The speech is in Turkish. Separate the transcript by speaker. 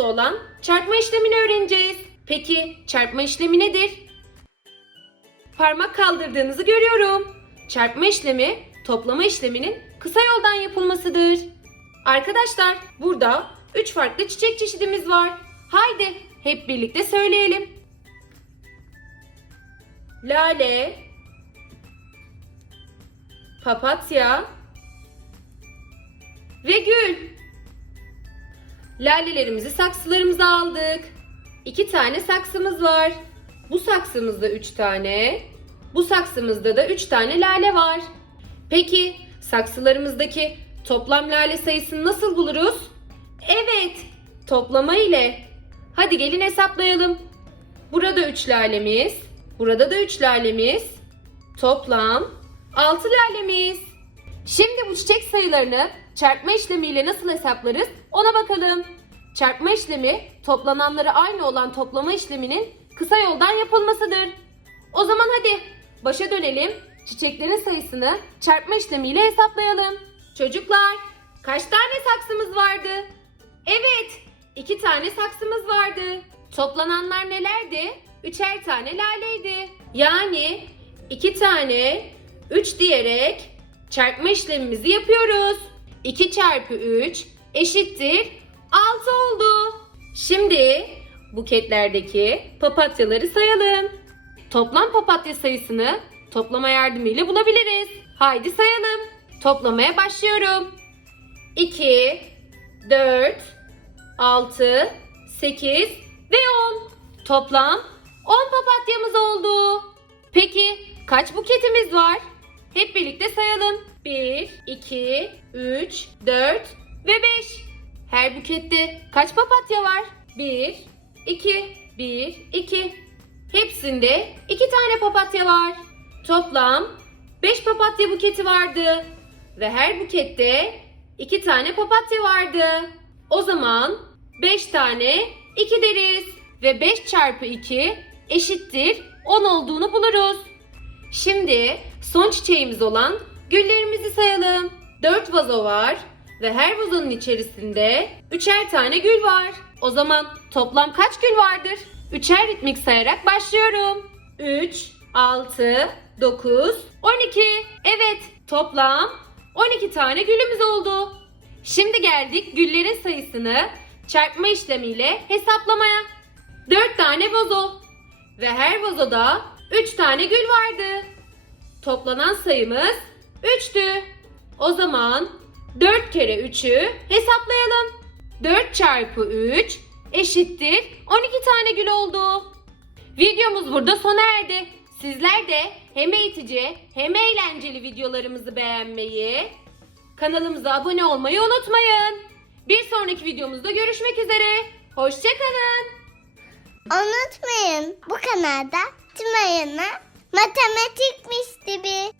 Speaker 1: olan çarpma işlemini öğreneceğiz. Peki çarpma işlemi nedir? Parmak kaldırdığınızı görüyorum. Çarpma işlemi toplama işleminin kısa yoldan yapılmasıdır. Arkadaşlar burada 3 farklı çiçek çeşidimiz var. Haydi hep birlikte söyleyelim. Lale, papatya ve gül. Lalelerimizi saksılarımıza aldık. İki tane saksımız var. Bu saksımızda üç tane, bu saksımızda da üç tane lale var. Peki saksılarımızdaki toplam lale sayısını nasıl buluruz? Evet, toplama ile. Hadi gelin hesaplayalım. Burada üç lalemiz, burada da üç lalemiz. Toplam 6 lalemiz. Şimdi bu çiçek sayılarını çarpma işlemiyle nasıl hesaplarız ona bakalım. Çarpma işlemi toplananları aynı olan toplama işleminin kısa yoldan yapılmasıdır. O zaman hadi başa dönelim. Çiçeklerin sayısını çarpma işlemiyle hesaplayalım. Çocuklar kaç tane saksımız vardı? Evet iki tane saksımız vardı. Toplananlar nelerdi? Üçer tane laleydi. Yani iki tane 3 diyerek çarpma işlemimizi yapıyoruz. 2 çarpı 3 eşittir 6 oldu. Şimdi buketlerdeki papatyaları sayalım. Toplam papatya sayısını toplama yardımıyla bulabiliriz. Haydi sayalım. Toplamaya başlıyorum. 2, 4, 6, 8 ve 10. Toplam 10 papatyamız oldu. Peki kaç buketimiz var? Hep birlikte sayalım. 1, 2, 3, 4 ve 5. Her bukette kaç papatya var? 1, 2, 1, 2. Hepsinde 2 tane papatya var. Toplam 5 papatya buketi vardı. Ve her bukette 2 tane papatya vardı. O zaman 5 tane 2 deriz. Ve 5 çarpı 2 eşittir 10 olduğunu buluruz. Şimdi son çiçeğimiz olan güllerimizi sayalım. 4 vazo var ve her vazonun içerisinde üçer tane gül var. O zaman toplam kaç gül vardır? Üçer ritmik sayarak başlıyorum. 3, 6, 9, 12. Evet toplam 12 tane gülümüz oldu. Şimdi geldik güllerin sayısını çarpma işlemiyle hesaplamaya. 4 tane vazo ve her vazoda 3 tane gül vardı. Toplanan sayımız 3'tü. O zaman 4 kere 3'ü hesaplayalım. 4 çarpı 3 eşittir 12 tane gül oldu. Videomuz burada sona erdi. Sizler de hem eğitici hem eğlenceli videolarımızı beğenmeyi, kanalımıza abone olmayı unutmayın. Bir sonraki videomuzda görüşmek üzere. Hoşçakalın.
Speaker 2: Unutmayın bu kanalda tüm oyunu matematikmiş gibi.